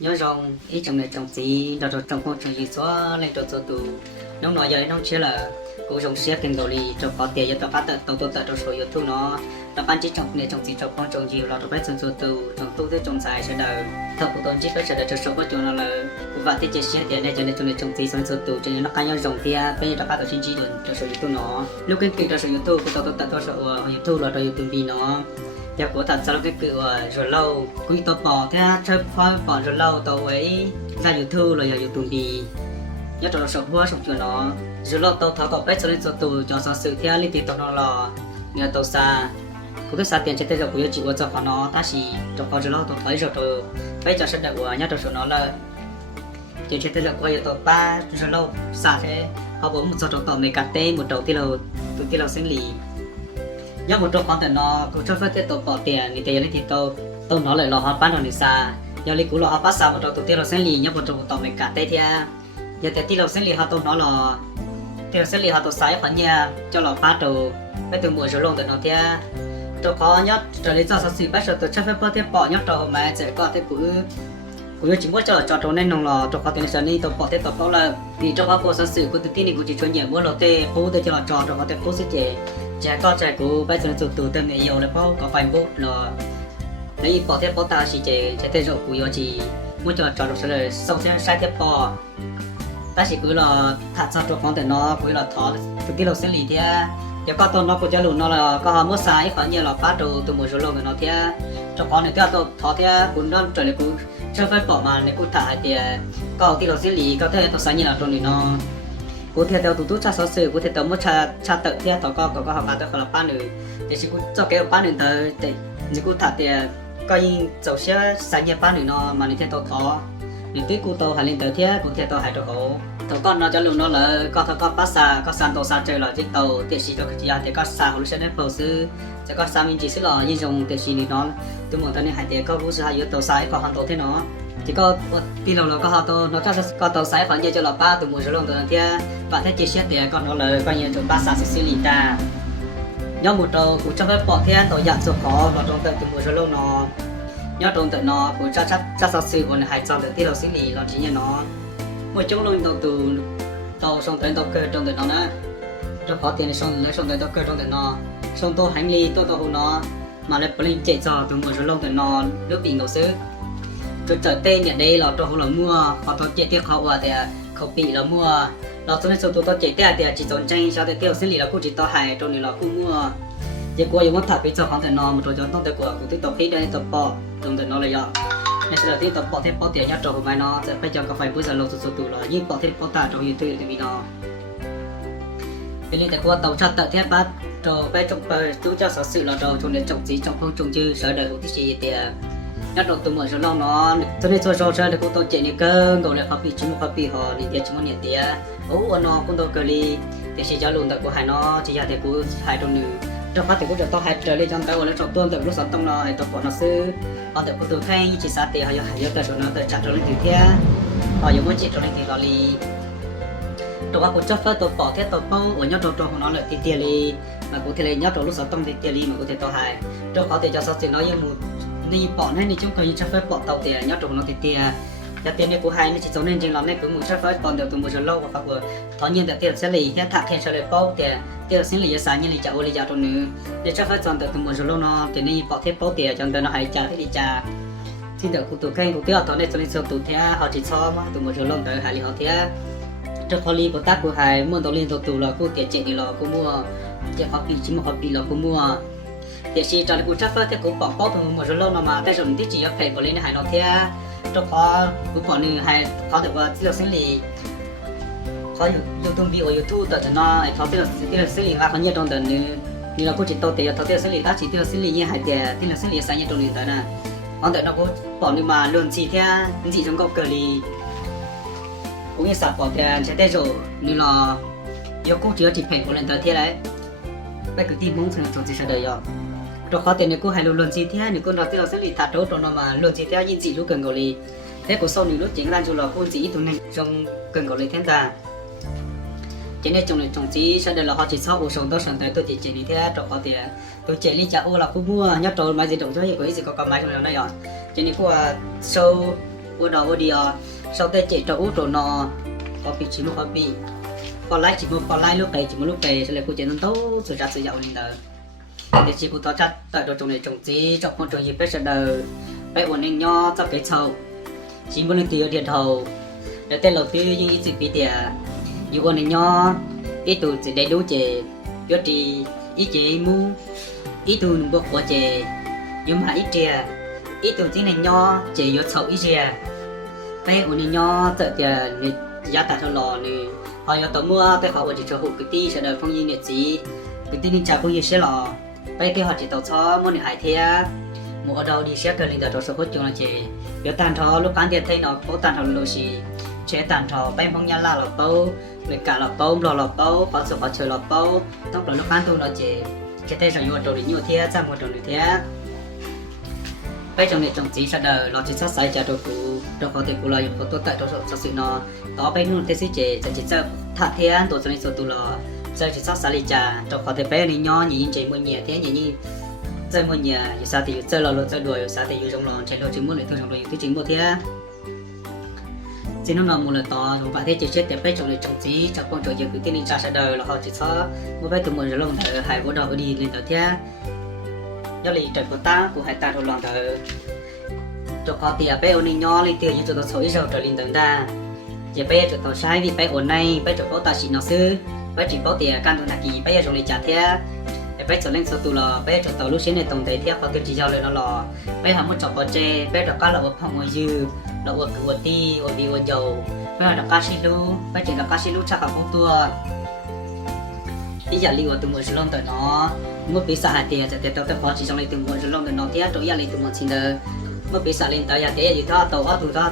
nhớ rằng ý trong này trong gì đó trong con trong gì xóa lên cho tụ nó nói vậy nó chỉ là cố trong xe kinh đồ đi trong có tiền cho phát tận tàu tận trong số YouTube nó ban chỉ trong này trong gì trong con trong gì là trong bếp trong tụ trong tụ thế trong dài sẽ đời thật của tôi chỉ phải sẽ đời cho số có chỗ nào là và tiết chế xe tiền này cho nên trong gì trong tụ cho nên nó cá nhau dòng tiền bây giờ nó phát tận trên chỉ đường trong số YouTube nó lúc cái trong số YouTube của tàu tận trong số YouTube là trong YouTube vì nó theo của thật sau cái cửa rồi lâu quý tôi bỏ thế chơi phơi bỏ rồi lâu tôi ấy ra YouTube rồi giờ YouTube đi nhất là sập hoa sập chuyện nó rồi lâu tôi tháo cọp bét cho nên cho sự theo liên tiếp tôi nó là nghe tôi xa cũng biết xa tiền chơi tới giờ cũng chỉ có cho nó ta chỉ cho con rồi lâu tôi thấy rồi tôi bây giờ sẽ được của nhất là số nó là tiền chơi tới giờ bây giờ tôi ba rồi lâu xa thế họ bố một số trong tàu này cắt tên một đầu tiên là sinh lý nhớ một trong con thì nó cũng cho phép tiếp tục bỏ tiền thì tiền lấy thì tôi nói lại là họ bán được xa giờ lấy cú là họ bắt xa một trong tụi tiền là sinh lý nhớ một trong tàu này cả tây thia giờ tiền là sinh lý họ tôi nói là tiền sinh lý họ tôi xài khoản nhà cho là phát đồ bây từ mùa rồi luôn từ nó thia tôi có nhớ trở lấy cho sự bắt đầu tôi cho phép bỏ tiếp bỏ nhớ đồ mà sẽ có thể cũng chỉ muốn cho trâu nên nông lò cho khó tiền sản đi tôi bỏ tiếp tập là vì cho họ có sự của tự tin thì cũng chỉ chuyên nghiệp muốn lò tê phố tôi cho là cho họ tiếp phố sẽ trẻ con trẻ của bây giờ tụt tên này nhiều là có phải bộ là lấy bỏ tiếp bỏ ta chỉ trẻ tên rồi của yêu chỉ muốn cho được sẽ sau sẽ sai tiếp bỏ ta chỉ cứ là thật sao cho con thì nó cứ là thọ thực tế là sẽ lì thế giờ con tôi nó cũng cho luôn nó là có mua sai khoảng như là phát đồ từ một số lô người nó thế cho con này theo tôi thọ thế cũng nó trở lại cũng chưa phải bỏ mà này cũng thả thì có tí là sẽ lì có thể tôi sai như là trong này nó cụ thể theo tụi cha sở sử cụ thể tao muốn cha tự theo tao có học bài tao học là ba nữ để chỉ cụ cho cái ba nữ tới để chỉ cụ thật thì coi dầu xe sáng nhẹ ba nữ nó mà theo tao khó nếu tới cụ tao hay lên tới thế cụ thể tao hay tao khổ tao con nó cho luôn nó là có bắt xa có san tao san chơi là trên tàu để chỉ cho cái gì thì có san hồi sẽ đến bầu sư sẽ có san mình chỉ sẽ là như dùng để chỉ nó tôi muốn tao này hay để có vũ sư hay tàu sai có hàng tàu thế nó chỉ có đi lâu là có họ tàu nó chắc có tàu sai khoảng như cho là ba từ một số lần từ thế và thế chia sẻ thì con nó là coi như từ ba sản xử lý ta nhớ một đầu cũng cho phép bỏ thế tàu nhận số khó và trong từ một số lần nó nhớ trong từ nó cũng chắc sản xử còn hay trong từ tiêu xử lý là chỉ như nó một chỗ luôn từ tàu xong tới tàu cơ trong từ nó nữa cho khó tiền xong tới tàu cơ trong từ nó xong tàu hành lý tàu hồ nó mà lại lên chạy cho từ một số lần từ nó nước bị ngầu sứ tôi trở tên nhận đây là tôi không là mua họ tôi chạy tiếp họ thì không bị là mua nó cho nên số tôi chạy tiếp thì chỉ tốn tranh cho tiêu xử lý là cũng chỉ to hài trong này là cũng mua chỉ qua dùng thật bây giờ không thể nó một chỗ trong tay của tôi tập khí đây tập bỏ trong tay nó là do nên sẽ là tiếp tập bỏ thêm bỏ tiền nhất rồi mai nó sẽ phải cho các phải bây giờ lâu số tôi là như bỏ thêm bỏ ta trong YouTube thì nó nên tại qua tàu chặt tại thép bắt rồi bây trong tôi cho sở sự là rồi trong đến trồng gì trong không trồng chứ sở đời của cái gì thì nhất đầu từ mở số long nó cho nên cho để cô tôi chạy đi cơ gọi là pháp bị chúng pháp bị họ đi chơi chúng nhận tiền nó cũng tôi cười đi thì chỉ cho luôn tại của hai nó chỉ ra thì của hai trong nữ trong phát thì cũng được tôi hai trở lên trong cái gọi là trong tuần từ lúc sống trong nó tôi còn nó sư họ từ tôi thay chỉ sát thì họ giờ từ số nó từ chặt trở lên từ thế họ giờ muốn chỉ trở lên thì gọi đi tôi có chấp phép tôi bỏ thế tôi bao ở nhất trong nó là tiền đi mà cụ thể nhất trong lúc sống trong thì tiền đi mà cụ thể tôi hai trong có thể cho sao thì nói như một đi bỏ nên đi chúng tôi cho phép bỏ tàu tiền nhớ trong nó thì tiền này của hai nó chỉ giống nên trên nó này cũng muốn cho phép còn được từ một giờ lâu và vừa thọ nhiên là tiền sẽ lì theo thạc theo sẽ lấy bao tiền sẽ lì sáng như lì chảo trong nữa để cho phép còn được từ một giờ lâu nó thì nên bỏ thêm bao tiền trong đó nó hay trả thế đi trả xin được cụ khen cụ tiêu thọ này cho nên số tụ theo họ chỉ cho mà từ một giờ lâu tới hai lì họ theo cho họ lì của tác của hai mua tàu liên tụ là cụ tiền chạy đi là cụ mua tiền họ bị chỉ một họ bị là cụ mua thì chỉ cho nên chắc phải thì cũng bỏ bao từ một số lâu mà tại rồi thì chỉ phải bỏ lên hải nó theo cho khó cũng bỏ nữa hay khó được vào tiêu xử lý khó YouTube video YouTube từ nó khó tiêu xử lý và khó nhiều trong đợt như là cũng chỉ tàu tiền tiêu xử lý ta chỉ tiêu xử lý như hải tiền tiêu xử lý sai nhiều trong đợt này còn đợt nó cũng bỏ nhưng mà luôn chỉ theo gì trong câu cờ lì cũng như sạp bỏ tiền sẽ tới rồi như là yêu cũng chỉ phải bỏ lên tới thế đấy bây cứ tìm mong trong chỉ sẽ đời rồi rồi khó tiền này cô hay luôn gì thế này cô nói tiêu sẽ lì thắt trâu trong nó mà luôn gì theo những gì lúc cần gọi lì thế cô sau này lúc chính là chủ là cô gì tụi này trong cần gọi lì thế ta cho nên trong này trong gì sau đây là họ chỉ sau ô sống đó sáng tới tôi chỉ chạy đi thế rồi khó tiền tôi chạy đi chợ ô là cô mua nhớ trâu mà gì động cho gì có gì có máy trong này rồi cho nên cô sau ô đầu ô đi sau đây chạy cho út rồi nó có bị chỉ lúc có bị còn lại chỉ lúc này chỉ một lúc này sẽ là cô chuyện nó tốt sự ra sự giàu lên đời để chỉ cô tao chắc tại đồ trồng này trồng gì trong con trồng gì bây giờ đời bây ổn định nho cho cái sầu chỉ muốn lên tiền điện thầu để tên đầu tư như ý bị tiền dù ổn định nho ý tụ chỉ đầy đủ chế giá trị ý chế mu ý tụ buộc của chế nhưng mà ít tiền ý tụ chỉ này nho chế yếu sầu ít tiền bây ổn định nho tự tiền giá cả cho lò này họ có tàu mua tới họ chỉ cho hộ cái tí sẽ được phong nhiên nhiệt gì cái tí nên trả phong nhiên sẽ lò bây cái họ chỉ tàu cho muốn hải thế mua đầu đi xếp cái linh đạo số hốt chung là chỉ nếu tàn thọ lúc bán tiền thấy nó có tàn thọ lô xì chế tàn thọ bay phong nhà là bao người cả là bao lò là bao có số có chơi là bao tóc là lúc bán tu là chỉ cái tay sản đồ để nhiều thế ra một đồ như thế bây trong này trong chỉ sẽ đời nó chỉ sát sai cho đồ cũ đồ có thể cũ là có tốt tại đồ số sự nó đó bây luôn thế sĩ chỉ sẽ thật thế đồ cho nên số tu là giờ chỉ sát sai đi cha đồ có thể bé này nhỏ nhìn chỉ mua nhẹ thế như chơi mua nhẹ như sao thì chơi là chơi đuổi sao thì trong lò chơi đồ chỉ mua lại thôi trong lò thì chỉ mua thế chỉ nó nằm một lần to rồi bạn thấy chỉ chết để bây trong này trong chỉ cho con trò giờ cứ tin đi cha sẽ đời là họ chỉ sát mua bây tụi mình rồi luôn thở hai bữa đầu đi lên đầu thế do lý trời của ta của hai ta thôi lòng thở cho họ tiệt bé ôn nhỏ lên tiền như cho nó sôi rồi trở lên tận ta giờ bé cho tao sai vì bé ôn này bé cho có ta chỉ nó sư bé chỉ có tiền can tụi nãy kỳ bé rồi lấy trả thế bé trở lên số tụ lò bé cho tao lúc xí này tổng thể theo họ tiêu chỉ giao lên nó lò bé không muốn chọn bò chê bé được cá là ốp không ngồi dư là ốp cứ ốp ti ốp đi ốp dầu bé là cá xí lu bé chỉ là cá xí lu chắc là không tua bây giờ liều tụi mình sẽ làm tới nó một bí xả hạt tiền sẽ tao khó chỉ trong này tụi mình sẽ làm tới nó thế rồi giờ lên tụi mình xin được một bí xả lên tới giờ thế dù tao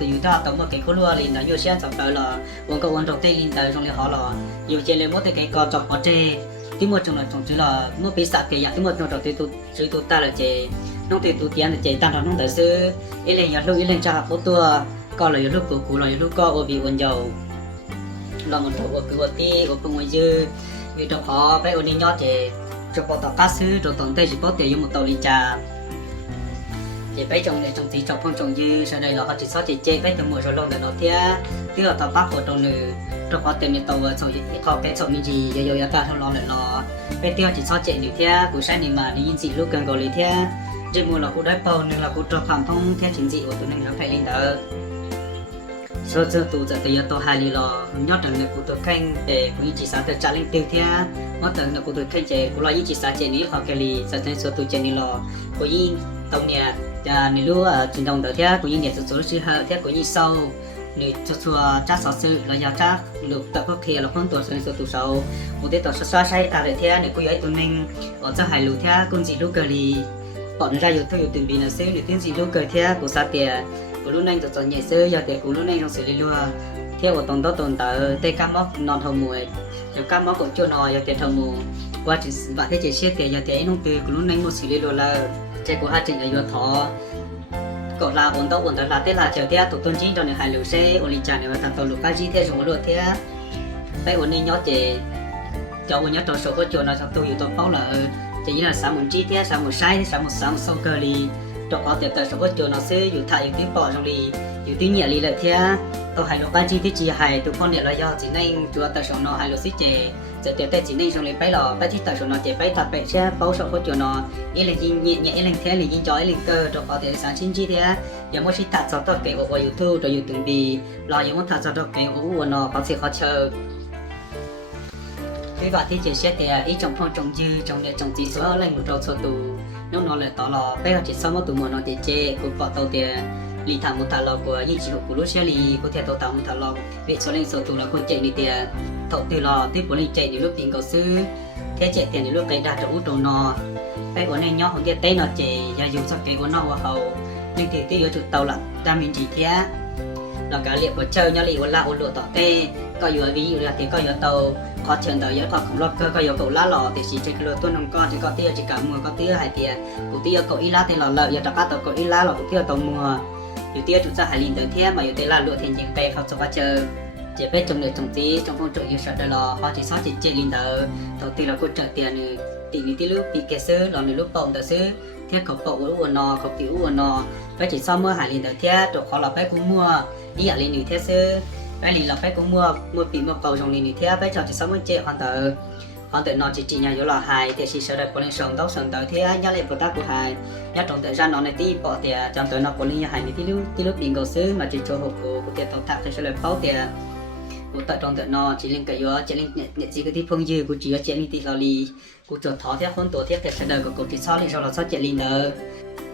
dù tao một cái khối lúa lên tới nhiều xe sắp tới là uống câu uống trong tây lên tới trong này họ là nhiều trên lên một cái con chọc có chê tí một trong là trong chỉ là một bí xả cái dạng tí một trong đầu tiên tụi ta là chê nông tiền tụi tiền là chê ta nó nông tới xưa ít lên nhặt lúc ít lên cho học tua còn là lúc cũ là lúc co ở bị uống dầu là một chỗ ở cứ tí ở cùng ngoài dư vì trong họ phải ôn đi nhót thì cho bọn tàu cá sứ rồi tổng tây chỉ có tiền dùng một tàu đi trà thì phải trồng này trồng tí trồng phong trồng dư sau đây là họ chỉ sót chỉ chơi phải từ mùa rồi lông để nó thế tức là tàu bắc của trồng nữ trong họ tiền này tàu trồng họ cái trồng mình gì giờ ta không lo lại nó phải tiêu chỉ sót chạy được thế của sai này mà đi gì lúc cần gọi lấy thế trên mùa là cũng đã bao nên là cũng cho phạm phong theo chính trị của tụi mình phải lên đó số giờ tụ giờ tới tôi hai lò nhót rằng là của tôi khanh để cũng chỉ sáng tới trả lên tiêu thế mất rằng là của tôi khanh chế của lo chỉ sáng chế này họ cái gì sáng tới số tụ chế này lò của yên tông nhà và nếu lúc truyền thông tới thế của yên nhà số sư hơi thế của yên sau nếu cho chắc sáu sư là nhà chắc lúc tập có kia là con tuổi sáng số tụ sau một thế tuổi xóa sai ta để thế nếu của ấy tụi mình ở trong hai lũ thế con gì lúc cười đi bọn raอยู่từ bị là sư để tiếng gì lúc cười thế của sao tiền của lúc này tụi nhảy sơ giờ thì của lúc này trong xử lý luôn theo của tổng đó tồn tại tây cam mốc non thầu mùi rồi cam mốc cũng chưa nói giờ thì thầu mùi qua chỉ bạn thấy chỉ xét thì giờ thì nông từ của lúc này một xử lý luôn là chạy của hai trình ở vừa thọ còn là ổn đó là thế là chờ theo tụi tôn chính trong này hai lửa xe ổn định trả này thành tàu lục cái gì theo dùng được thế tay ổn định nhót thì cho ổn nhót trong số có chỗ nào trong tôi tôi báo là chỉ là sáng một chi thế sáng một sai sáng một sau cơ li trong họ tiệt tới số chỗ nó sẽอยู่ถ่ายอยู่ที่ปอดtrong điอยู่ที่nhẹ li lại thế tôi hay lúc ban chiที่chỉ hay tụi con điện là do chỉ nên chùa tới số nó hay lúc xích chè sẽ tiệt tới chỉ nên trong này phải lò phải chỉ tới số nó chè phải thật phải xe bao số chỗ nó ý là nhẹ nhẹ lên thế là nhìn chói lên cơ trong họ tiệt sáng chín chi thế giờ mới chỉ thật số tôi cái của YouTube rồi YouTube đi lò giờ muốn thật số tôi cái của nó có thể khó chờ cái gọi thì chỉ xét thì ý trong phong trồng dư trong này trồng chỉ số lên một đầu số tù nó lại tỏ lò bây giờ chỉ sau một tù mùa nó chỉ chê của bỏ tàu tiền lì thả một thả lò của những chỉ của lúc xe lì có thể tàu tàu một thả lò việc số lên số tù là con chạy đi tiền thầu từ lò tiếp của lên chạy đi lúc tiền cầu sư thế chạy tiền đi lúc cái đạt được út đồ nò bây của này nhỏ hơn cái tay nó chạy và dùng sắc cái của nó vào hậu nhưng thì cái yếu tàu là ta mình chỉ thế là cả liệu của chơi nhau lì của là ôn lộ tỏ tê có yếu ví dụ là thì có yếu tàu có trường tới yếu không lo cơ có yếu cậu lá lò thì chỉ chơi cái lô tuôn nông con thì có tia chỉ cả mùa có tia hai tia của tia cậu ít lá thì lò lợi yếu đặc tàu cậu ít lá lò của tia tàu mùa yếu tia chúng ta hãy liền tới thế mà yếu tia là lụa thành những tay không cho qua chơi chỉ biết trong đời trồng tí trong phong trồng yếu sợ đời lò họ chỉ sót chỉ chơi liền tới đầu tiên là cô trợ tiền tỷ như tí lúc bị kẹt sứ lò này lúc bồng tới sứ thế cậu bộ uốn nọ cậu tiểu uốn nọ phải chỉ sau mưa hải liền tới thế đồ khó là phải cũng mua ý ở liền thế sư phải liền là phải cũng mua bị một cầu trong liền thế phải cho chỉ sau mưa chế hoàn tự nó chỉ nhà yếu là hài thì chỉ sợ được con sòng tóc sòng tới thế nhá lên của ta của hài nhá trong thời gian nó này tí bỏ tiền trong tới nó con linh hài này tí lúc biển cầu xứ mà chỉ cho hộp của tiền tàu tháp thì sẽ là bao tiền của tại trong tự nó chỉ lên cái yếu chỉ lên nhận chỉ cái tí phong dư của chỉ chỉ lên tí là li của chỗ thọ thế con tổ thế thì sẽ đời của cậu chỉ sau lên sau là sau chạy lên nữa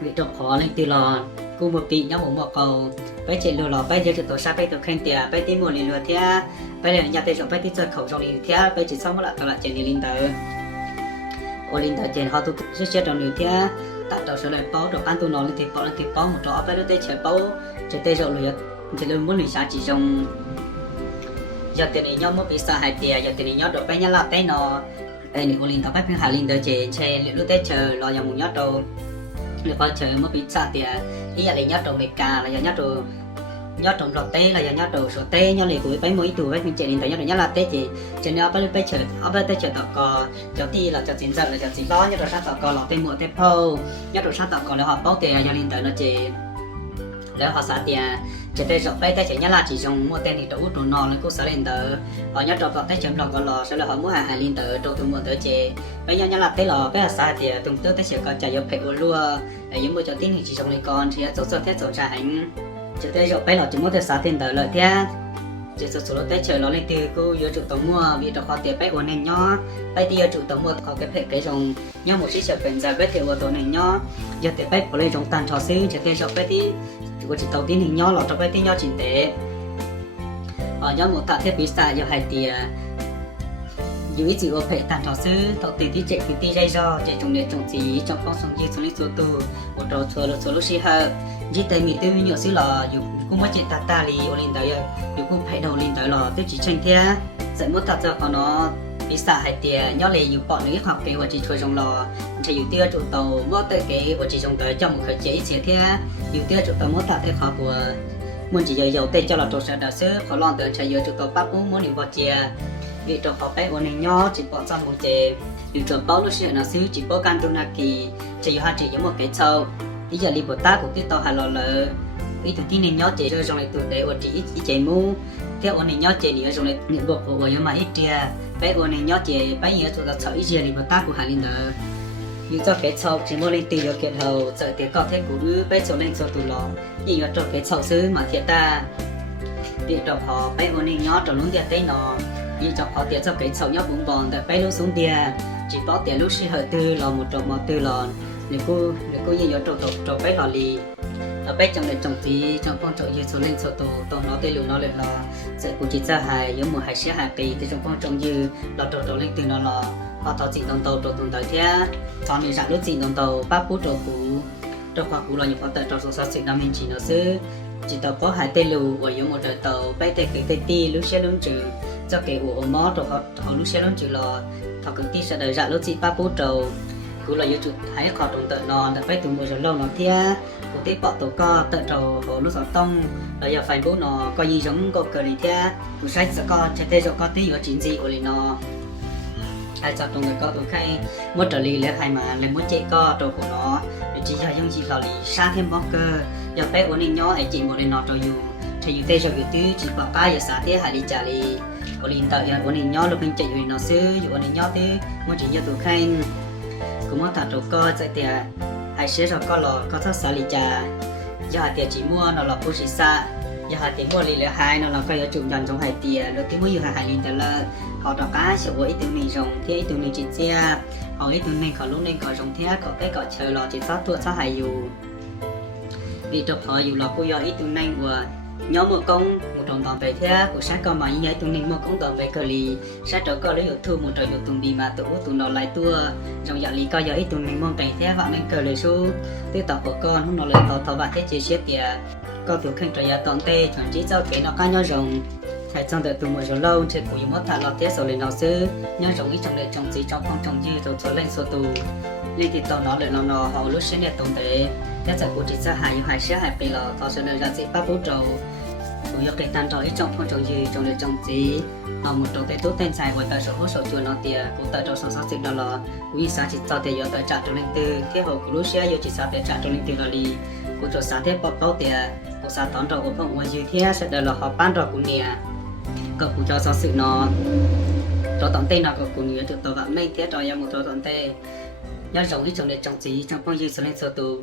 vì trong khó lên tí là cô một bị nhá một cầu phải chạy lừa là phải giờ tổ sa phải tổ khen tiền phải tí mua liền lừa thế phải là nhà tay phải tí chơi khẩu trong liền thế phải chỉ sau mới lại là chạy lên tới ô lên tới chạy họ tụ sẽ chết trong liền thế tại đầu sẽ lại bao đầu ăn tụ nó lên thì bao một chỗ phải đưa tới chạy bao chạy tay rồi liền thì luôn muốn lì xa chỉ trong giờ tiền này nhau mới bị xa hai tiền giờ tiền này nhau được phải nhá là tay nó đây này ô lên tới phải phiên hà lên tới chạy lúc tới chờ lo nhà một nhát đâu nếu phải chờ mới bị xa tiền ý là nhát đầu mệt cả là nhát đầu lọt té là nhát đầu sổ té nhát này cũng phải mỗi tuổi phải chạy lên tới nhát là té chị cho nên phải chờ tới chờ tao co cho tí là cho chính giờ là cho chính lo nhát đầu sát tao co lọt té muộn té phô nhát đầu sát tao co là họ bao tiền cho lên tới nó chịแล้วhọ xả tiền chỉ để chọn bay tay chỉ nhá là chỉ dùng mua tiền thì đủ đủ ngon là cũng sẽ lên tới họ nhớ chọn tay chấm lọc còn lò sẽ là họ mua hàng lên tới đầu tư mua tới chị bây giờ nhá là tay lò bây giờ xả thì từng tới tay chỉ còn chạy vô phải lúa để những mua cho tin thì chỉ trong này còn thì số số thế số trả hành chỉ để chọn bay lò chỉ mua tới xả tiền tới lợi thế chỉ số tay chờ nó lên từ cô vô chủ tổng mua vì đó họ tiền bay ổn định nhá bay thì chủ tổng mua họ cái dùng nhau một chiếc phần ra cái tiền của tổ này nhá giờ tiền bay của lên trong tàn trò xứ chỉ để chọn bay thì của chỉ đầu tiên thì nhỏ lọt trong cái tiếng nhỏ chính tế ở nhóm một tạ thiết bị xài do hai tiền dù ít chỉ ở phải tàn trò sư thọ tiền thì chạy thì ti dây do chạy trong này trong gì trong con sông gì số lịch số tu một đầu số lúc xí hờ chỉ tay nghĩ tới nhiều xí lò dù cũng mới chạy ta li ở lên tới dù cũng phải đầu lên tới lò tôi chỉ tranh thế dạy một tạ cho nó bị xả hai tiền nhỏ lì dù bọn nữ học cái của chị chơi trong lò chỉ dù tiêu trụ tàu mất tới cái của chị trong tới trong một khởi chế sẽ thế dù tiêu trụ tàu mất tạ thế khó của muốn chỉ giờ dầu tê cho là trụ sẽ đỡ sữa khó lo tới chạy giờ trụ tàu bắt muốn muốn vào chia vì trụ họ bé của này nhỏ chỉ bỏ trong một chế dù trụ bao lúc sẽ nó xíu chỉ bỏ can tu na kỳ chỉ hai chỉ giống một cái sâu bây giờ đi bộ ta của cái tàu hà lò lợ ý tụi tin này nhỏ chế rồi trong này tụi để ở chỉ ít chế mu theo ở này nhỏ chế đi ở trong này những bộ của nhưng mà ít chia bé của này nhỏ chế bây giờ tụi ta sợ ít chia đi bộ ta của hà linh nợ như cho cái sâu chỉ mua lên từ điều kiện hậu sợ tiếng có thêm của đứa bé số lên số tụi lò như cho cho cái sâu xứ mà thiệt ta việc đọc họ bé của này nhỏ trong luôn tiền tây nó như cho họ tiền cho cái sâu nhỏ bún bòn tại bé lúc xuống tiền chỉ bỏ tiền lúc xí hơi tư lò một trộm một tư lò nếu cô như cho bé lò lì ở bên trong này trồng tí trong phong trào như số lên số tổ nó tây lù nó lại là sẽ cũng chỉ ra hài giống một hài xe hài kỳ thì trong phong trào như là trộn lên từ nó là họ thọ chỉnh tàu trộn tới thế sau này dạng lúc chỉnh tàu ba phút trộn cũ trong khoảng cũ là những phong trào số sáu chỉnh năm mình chỉ nó xứ chỉ tàu có hài tây lù và giống một đời tàu bay tây cái tây ti lúc xe lúc trừ cho cái ổ mó rồi họ lúc xe lúc trừ là họ cứ ti sẽ đời dạng lúc chỉnh ba phút trâu cũ là YouTube hãy khó trộn tận nó đã phải từ một giờ lâu nó thế của tiếp bỏ tổ co tận trầu của lúc sáu tông rồi giờ phải bố nó coi như giống có cờ này thế của sách sẽ co chạy tê rồi có tí ở chính gì của nó ai cho tụi người có tụi khay một trở lì lấy hai mà lấy một chạy co trầu của nó để chỉ cho giống chỉ là lì xa thêm bóng cơ giờ bé của mình nhỏ ấy chỉ một lên nó trầu dù thì dù tê rồi dù tứ chỉ bỏ ba giờ sáng thế hai đi trả lì của mình tạo giờ của mình nhỏ lúc mình chạy dù nó xứ dù của mình nhỏ tứ một chỉ cho tụi khay cũng mất thật trầu co chạy tiền ai sẽ rồi có lò có thắt xả lì trà giờ hai tiền chỉ mua nó là phụ sĩ xa giờ hai tiền mua lì là hai nó là cái ở chụp dần trong hai tiền rồi tiền mua nhiều hai lì tiền là họ đọc cá sẽ với tụi mình dùng thế tụi mình chỉ xe họ ấy tụi mình có lúc nên có dùng thế có cái có chờ lò chỉ sát tuột sát hai dù vì chụp họ dù là cô giờ ít tụi mình vừa nhóm một công một đồng tàu về thế của sáng con mà như vậy tụi mình một công tàu về cờ lì sáng trở có lấy được thu một trời được tụi đi mà tụi nó lại tua trong dạng lì coi giờ ít tụi mình mong cảnh thế và mình cờ lì su tiêu tàu của con không nó lại tàu và thế chỉ xét kìa có tụi khinh trời toàn tê thậm chí cho cái nó cá nhau rồng hay trong đợt tụi một rồi lâu trên của một thằng lọt thế rồi lên nó xứ nhau rồng ít trong đời trồng gì trong phong trồng gì rồi lên số tù lên thì tàu nó lại nó họ lúc sẽ đẹp tổng thể thế giờ của chị sẽ hại sẽ hại bị là tàu sẽ đời ra sẽ bắt bút trầu chủ yếu cái tan rồi trong phong trồng gì trong để trồng gì một trồng cái tốt tên xài của ta số số chuột nó tiền của ta trong sản xuất đó là quý sản chỉ cho tiền cho trả trong linh tư thế hậu của Russia yêu chỉ sản tiền trả trong linh tư là đi của cho sản thế bọc bao tiền của sản tón rồi của phong ngoài dưới thế sẽ là họ bán rồi của nè cậu của cho sản xuất nó cho tận tên nào của nè thì tao vẫn mấy thế rồi một cho tận tên nhớ trồng ít trồng để trồng gì trong phong gì sản lên sơ tu